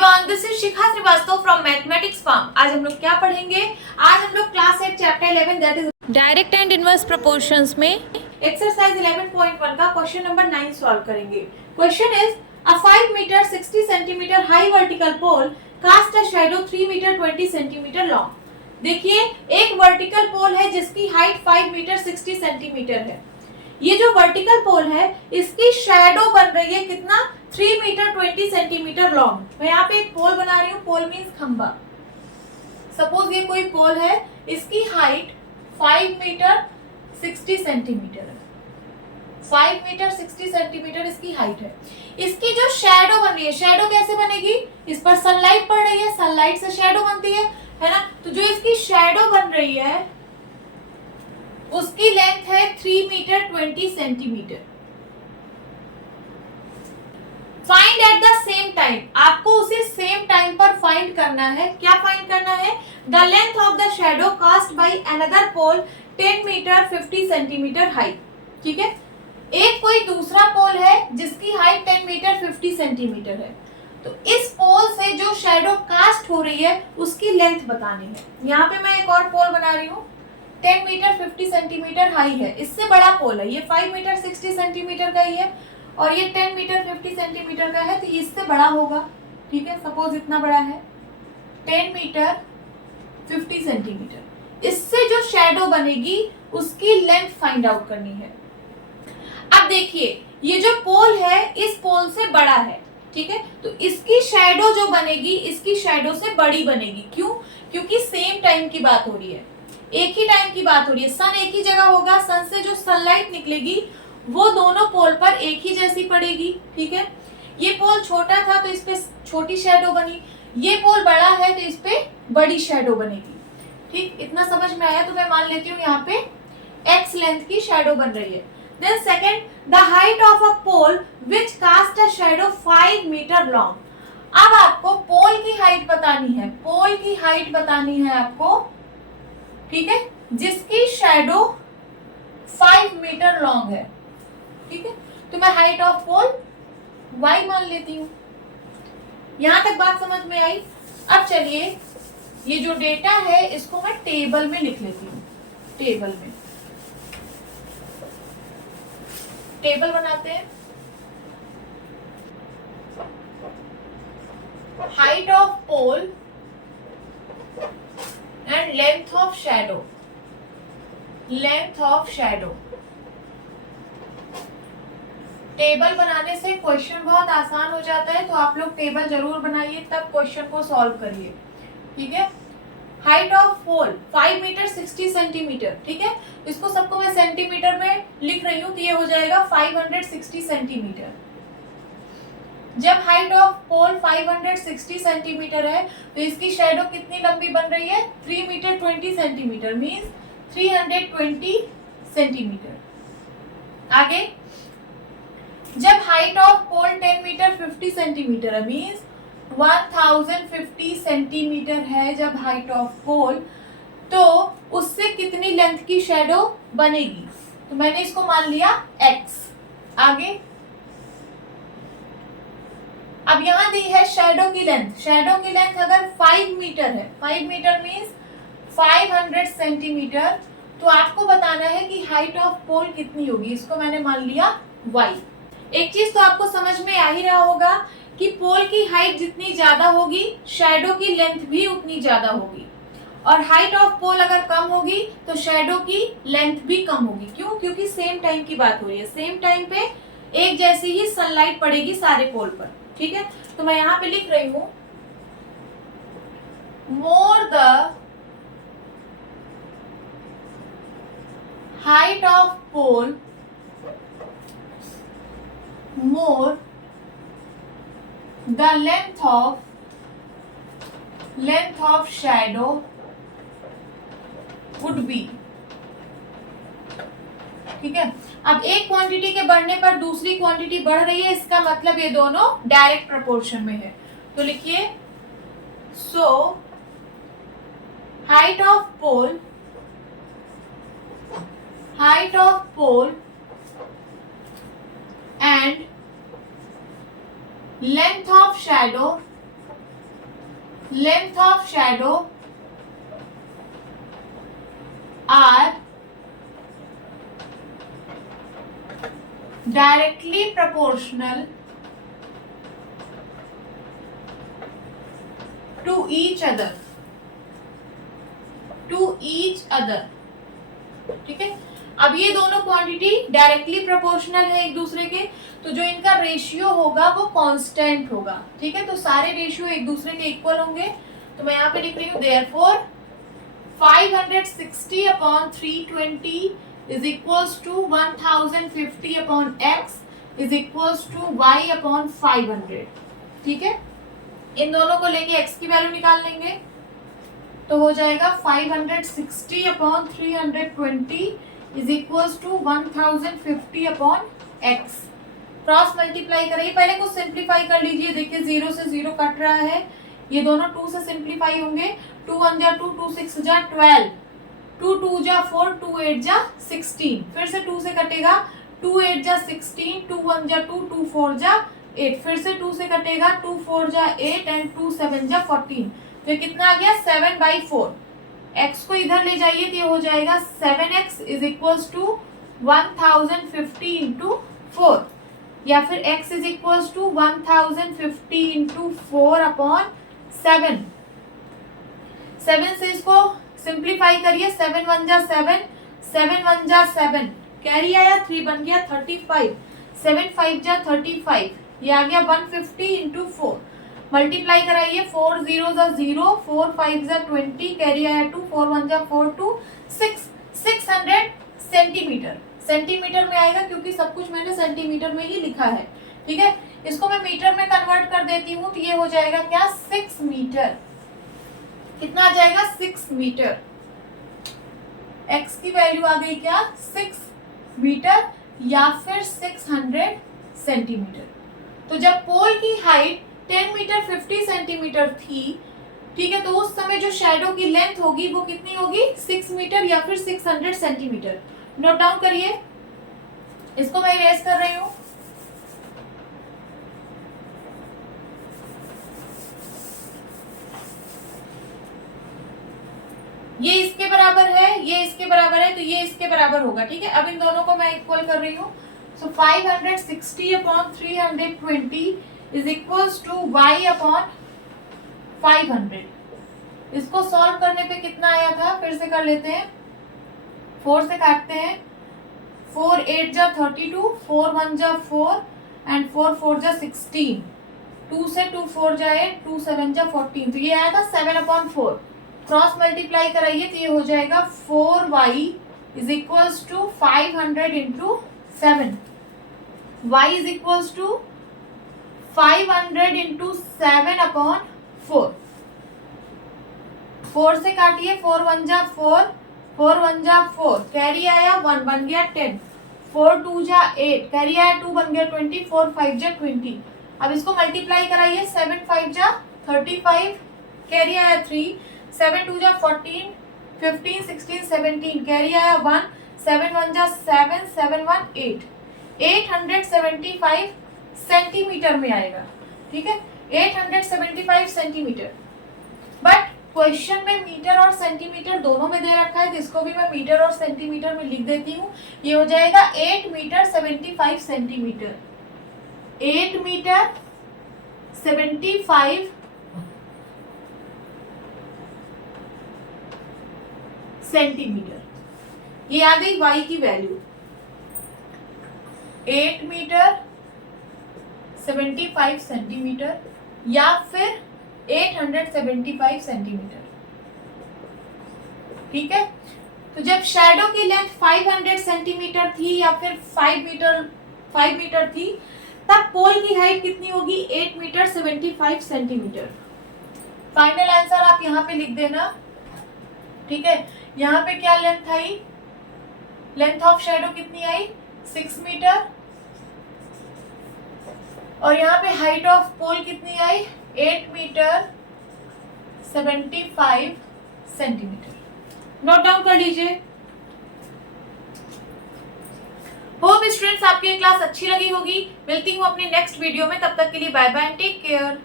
Everyone, this is Shikha Srivastava from mathematics form. आज हम लोग क्या पढ़ेंगे? आज हम लोग class 8 chapter 11 that is direct and inverse proportions में एक्सरसाइज 11.1 का क्वेश्चन नंबर 9 सॉल्व करेंगे। Question is a 5 metre 60 centimetre high vertical pole cast a shadow 3 metre 20 centimetre long. देखिए, एक वर्टिकल पोल है जिसकी हाइट 5 मीटर 60 सेंटीमीटर है। ये जो वर्टिकल पोल है इसकी शैडो बन रही है कितना? 3 मीटर 20 सेंटीमीटर लॉन्ग। मैं यहाँ पे एक पोल बना रही हूँ। पोल मीन्स खंबा। सपोज ये कोई पोल है, इसकी हाइट 5 मीटर 60 सेंटीमीटर है। 5 मीटर 60 सेंटीमीटर इसकी हाइट है। इसकी जो शैडो बन रही है, शैडो कैसे बनेगी? इस पर सनलाइट पड़ रही है, सनलाइट से शैडो बनती है ना? तो जो इसकी शैडो बन रही है उसकी लेंथ है 3 metre 20 centimetre. Find at the same time, आपको उसे सेम टाइम पर फाइंड करना है। क्या फाइंड करना है? The length of the shadow cast by another pole 10 metre 50 centimetre height. ठीक है, एक कोई दूसरा पोल है जिसकी हाइट 10 मीटर 50 सेंटीमीटर है। तो इस पोल से जो शैडो कास्ट हो रही है उसकी लेंथ बतानी है। यहाँ पे मैं एक और पोल बना रही हूँ, 10 मीटर 50 सेंटीमीटर हाई है, इससे बड़ा पोल है। ये 5 मीटर 60 सेंटीमीटर का ही है और ये 10 मीटर 50 सेंटीमीटर का है, तो इससे बड़ा होगा। ठीक है, सपोज इतना बड़ा है 10 मीटर 50 सेंटीमीटर। इससे जो शैडो बनेगी उसकी लेंथ फाइंड आउट करनी है। अब देखिए, ये जो पोल है इस पोल से बड़ा है। ठीक है, तो इसकी शैडो जो बनेगी इसकी शैडो से बड़ी बनेगी। क्यों? क्योंकि सेम टाइम की बात हो रही है, एक ही टाइम की बात हो रही है। सन एक ही जगह होगा, सन से जो सनलाइट निकलेगी वो दोनों पोल पर एक ही जैसी पड़ेगी। ठीक है, ये पोल छोटा था तो इस पे छोटी शैडो बनी, ये पोल बड़ा है तो इस पे बड़ी शैडो बनेगी। ठीक, इतना समझ में आया? तो मैं मान लेती हूँ यहाँ पे x लेंथ की शैडो बन रही है। Then second, the height of a pole which cast a shadow 5 metre long. अब आपको पोल की हाइट बतानी है, पोल की हाइट बतानी है आपको। ठीक है, जिसकी शैडो 5 मीटर लॉन्ग है। ठीक है, तो मैं हाइट ऑफ पोल y मान लेती हूँ। यहां तक बात समझ में आई? अब चलिए, ये जो डेटा है इसको मैं टेबल में लिख लेती हूँ। टेबल में टेबल बनाते हैं। Height of pole and length of shadow. Length of shadow. Table बनाने से क्वेश्चन बहुत आसान हो जाता है, तो आप लोग टेबल जरूर बनाइए, तब क्वेश्चन को सॉल्व करिए। ठीक है, height of pole 5 metre 60 centimetre. ठीक है, इसको सबको मैं सेंटीमीटर में लिख रही हूँ, तो ये हो जाएगा 560 सेंटीमीटर। जब हाइट ऑफ पोल 560 सेंटीमीटर है तो इसकी शैडो कितनी लंबी बन रही है? 3 मीटर 20 सेंटीमीटर मीन्स 320 सेंटीमीटर। आगे, जब height of pole 10 metre 50 centimetre है मीन्स 1050 सेंटीमीटर है जब हाइट ऑफ पोल, तो उससे कितनी लेंथ की शैडो बनेगी? तो मैंने इसको मान लिया x। आगे, अब यहां दी है शैडो की लेंथ। शैडो की लेंथ अगर 5 मीटर है, 5 मीटर मीन्स 500 सेंटीमीटर, तो आपको बताना है कि हाइट ऑफ पोल कितनी होगी। इसको मैंने मान लिया y। एक चीज तो आपको समझ में आ ही रहा होगा कि पोल की हाइट जितनी ज्यादा होगी शैडो की लेंथ भी उतनी ज्यादा होगी, और हाइट ऑफ पोल अगर कम होगी तो शैडो की लेंथ भी कम होगी। क्यों? क्योंकि सेम टाइम की बात हो रही है। सेम टाइम पे एक जैसी ही सनलाइट पड़ेगी सारे पोल पर। ठीक है, तो मैं यहाँ पे लिख रही हूँ, more the height of pole more the length of shadow would be। ठीक है, अब एक क्वांटिटी के बढ़ने पर दूसरी क्वांटिटी बढ़ रही है, इसका मतलब ये दोनों डायरेक्ट प्रोपोर्शन में है। तो लिखिए, so height of pole and length of shadow length of shadow are directly proportional to each other, ठीक है। अब ये दोनों क्वांटिटी डायरेक्टली प्रोपोर्शनल है एक दूसरे के, तो जो इनका रेशियो होगा वो कांस्टेंट होगा, ठीक है। तो सारे रेशियो एक दूसरे के इक्वल होंगे, तो मैं यहाँ पे लिख रही हूँ therefore 560 upon 320 is equals to 1050 upon x is equals to y upon 500, ठीक है। इन दोनों को लेके x की वैल्यू निकाल लेंगे, तो हो जाएगा 560 upon 320 is equals to 1050 upon x। Cross multiply करिए, पहले कुछ सिंप्लीफाई कर लीजिए। देखिए 0 से 0 कट रहा है, ये दोनों 2 से सिंप्लीफाई होंगे। 2 1 जा 2, 2 6 जा 12, 2 2 जा 4, 2 8 जा 16, फिर से 2 से कटेगा, 2 8 जा 16, 2 1 जा 2, 2 4 जा 8, फिर से 2 से कटेगा, 2 4 जा 8 एंड 2 7 जा 14। तो कितना आ गया 7/4। x को इधर ले जाइए तो ये हो जाएगा 7x is equals to 1050 into 4, या फिर x is equals to 1050 into 4 upon 7। 7 से इसको सिंप्लीफाई करिए, 7 1 जा 7, 7 1 जा 7, कैरी आया 3 बन गया 35, 7 5 जा 35, ये आ गया 150 इंटू 4। मल्टीप्लाई कराइए, 4 0 जा 0, 4 5 जा 20, कैरी आया 2, 4 1 जा 4 2 6, 600 सेंटीमीटर। सेंटीमीटर में आएगा क्योंकि सब कुछ मैंने सेंटीमीटर में ही लिखा है, ठीक है। इसको मैं मीटर में कन्वर्ट कर देती हूँ, तो ये हो जाएगा क्या 6 मीटर। कितना आ जाएगा 6 मीटर। x की वैल्यू आ गई क्या 6 मीटर या फिर 600 सेंटीमीटर। तो जब पोल की हाइट 10 मीटर 50 सेंटीमीटर थी, ठीक है, तो उस समय जो शैडो की लेंथ होगी वो कितनी होगी 6 मीटर या फिर 600 सेंटीमीटर। नोट डाउन करिए, इसको मैं इरेज कर रही हूं। ये इसके बराबर है, ये इसके बराबर है, तो ये इसके बराबर होगा, ठीक है। अब इन दोनों को मैं इक्वल कर रही हूँ। So 560 upon 320 is equals to y upon 500। इसको सॉल्व करने पे कितना आया था, फिर से कर लेते हैं। 4 से काटते हैं, 4 8 जा 32, 4 1 जा 4 एंड 4 4 जा 16, 2 से 2 4 जा 8, 2 7 जा 14, तो ये आया था 7/4। क्रॉस मल्टीप्लाई कराइए तो ये हो जाएगा 4y is equals to 500 into 7, y is equals to 500 into 7/4। 4 से काटिए, 4 1 जा 4, 4 1 जा 4, कैरी आया 1 बन गया 10, 4 2 जा 8, कैरी आया 2 बन गया 20, 4 5 जा 20। अब इसको मल्टीप्लाई कराइए, 7 5 जा 35, कैरी आया 3, 7 2 जा 14, 15 16 17, कैरी आया 1, 7 1 जा 7, 7 1 8, 875 सेंटीमीटर में आएगा, ठीक है, 875 सेंटीमीटर। बट क्वेश्चन में मीटर और सेंटीमीटर दोनों में दे रखा है, तो इसको भी मैं मीटर और सेंटीमीटर में लिख देती हूँ। ये हो जाएगा 8 मीटर 75 सेंटीमीटर, 8 मीटर 75 सेंटीमीटर। ये आ गई y की वैल्यू, 8 मीटर 75 सेंटीमीटर या फिर 875 सेंटीमीटर, ठीक है। तो जब शैडो की लेंथ 500 सेंटीमीटर थी या फिर 5 मीटर थी, तब पोल की हाइट कितनी होगी 8 मीटर 75 सेंटीमीटर। फाइनल आंसर आप यहाँ पे लिख देना, ठीक है। यहाँ पे क्या length I, length of shadow कितनी आई 6 मीटर, और यहाँ पे हाइट ऑफ पोल कितनी आई 8 मीटर 75 सेंटीमीटर। नोट डाउन कर लीजिए। होप स्टूडेंट्स आपकी क्लास अच्छी लगी होगी। मिलती हूँ अपनी नेक्स्ट वीडियो में, तब तक के लिए बाय बाय, टेक केयर।